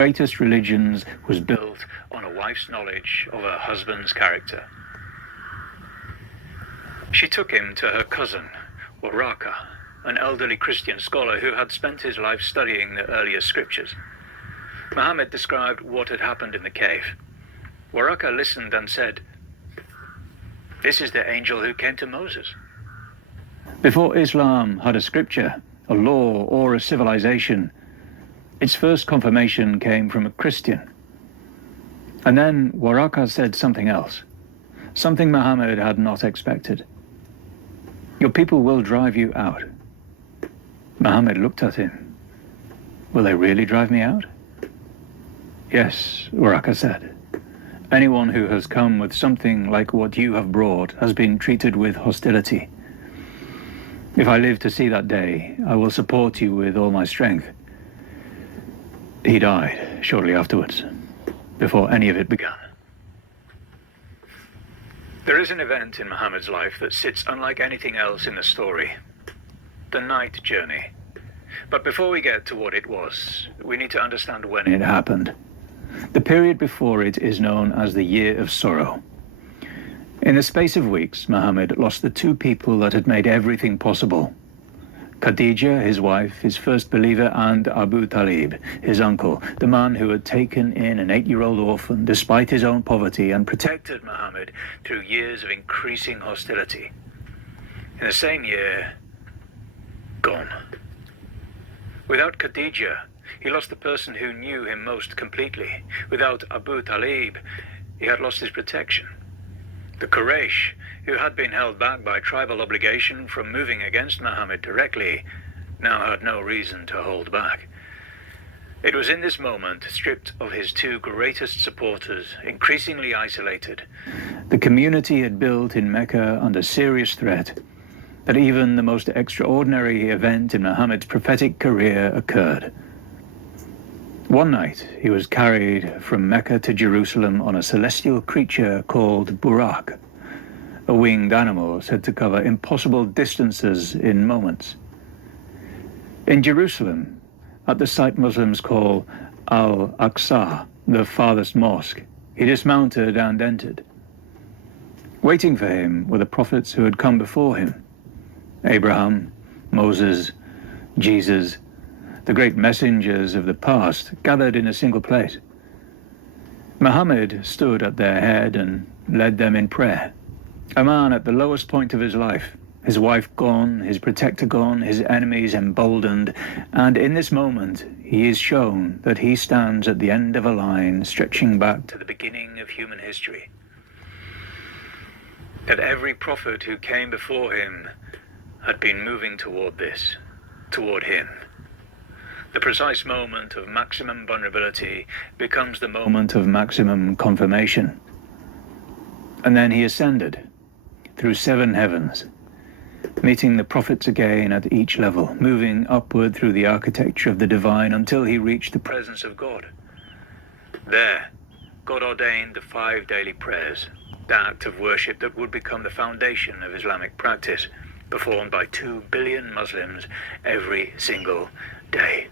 greatest religions was built on a wife's knowledge of her husband's character. She took him to her cousin, Waraka, an elderly Christian scholar who had spent his life studying the earlier scriptures. Muhammad described what had happened in the cave. Waraka listened and said, "This is the angel who came to Moses." Before Islam had a scripture, a law, or a civilization, its first confirmation came from a Christian. And then Waraka said something else, something Muhammad had not expected. "Your people will drive you out." Muhammad looked at him. "Will they really drive me out?" "Yes," Waraka said. "Anyone who has come with something like what you have brought has been treated with hostility. If I live to see that day, I will support you with all my strength." He died shortly afterwards, before any of it began. There is an event in Muhammad's life that sits unlike anything else in the story: the night journey. But before we get to what it was, we need to understand when it happened. The period before it is known as the Year of Sorrow. In the space of weeks, Muhammad lost the two people that had made everything possible: Khadija, his wife, his first believer, and Abu Talib, his uncle, the man who had taken in an 8-year-old orphan despite his own poverty and protected Muhammad through years of increasing hostility. In the same year, gone. Without Khadija, he lost the person who knew him most completely. Without Abu Talib, he had lost his protection. The Quraysh, who had been held back by tribal obligation from moving against Muhammad directly, now had no reason to hold back. It was in this moment, stripped of his two greatest supporters, increasingly isolated, the community had built in Mecca under serious threat, that even the most extraordinary event in Muhammad's prophetic career occurred. One night, he was carried from Mecca to Jerusalem on a celestial creature called Burak, a winged animal said to cover impossible distances in moments. In Jerusalem, at the site Muslims call Al-Aqsa, the farthest mosque, he dismounted and entered. Waiting for him were the prophets who had come before him: Abraham, Moses, Jesus, the great messengers of the past, gathered in a single place. Muhammad stood at their head and led them in prayer. A man at the lowest point of his life, his wife gone, his protector gone, his enemies emboldened, and in this moment he is shown that he stands at the end of a line stretching back to the beginning of human history. That every prophet who came before him had been moving toward this, toward him. The precise moment of maximum vulnerability becomes the moment of maximum confirmation. And then he ascended through 7 heavens, meeting the prophets again at each level, moving upward through the architecture of the divine until he reached the presence of God. There, God ordained the 5 daily prayers, the act of worship that would become the foundation of Islamic practice, performed by 2 billion Muslims every single day.